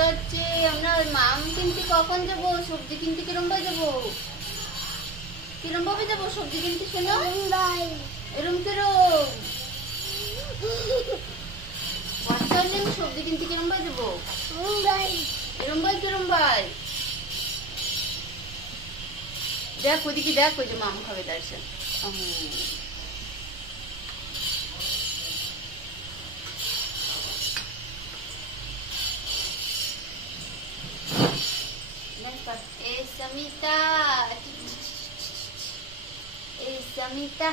লজ্জা হচ্ছে। আমরা মাম কিনতে কখন যাবো? সবজি কিনতে কিরম ভাবে যাবো? কিরম ভাবে যাবো সবজি কিনতে? শোনো এরম কিরম বাচ্চা হলে আমি সবজি কিনতে কিরম ভাবে যাবো? এরম ভাই কিরম ভাই? দেখ ওদিকে, দেখ ওই যে মাম খাবে দাঁড়ছে। Samita. Samita.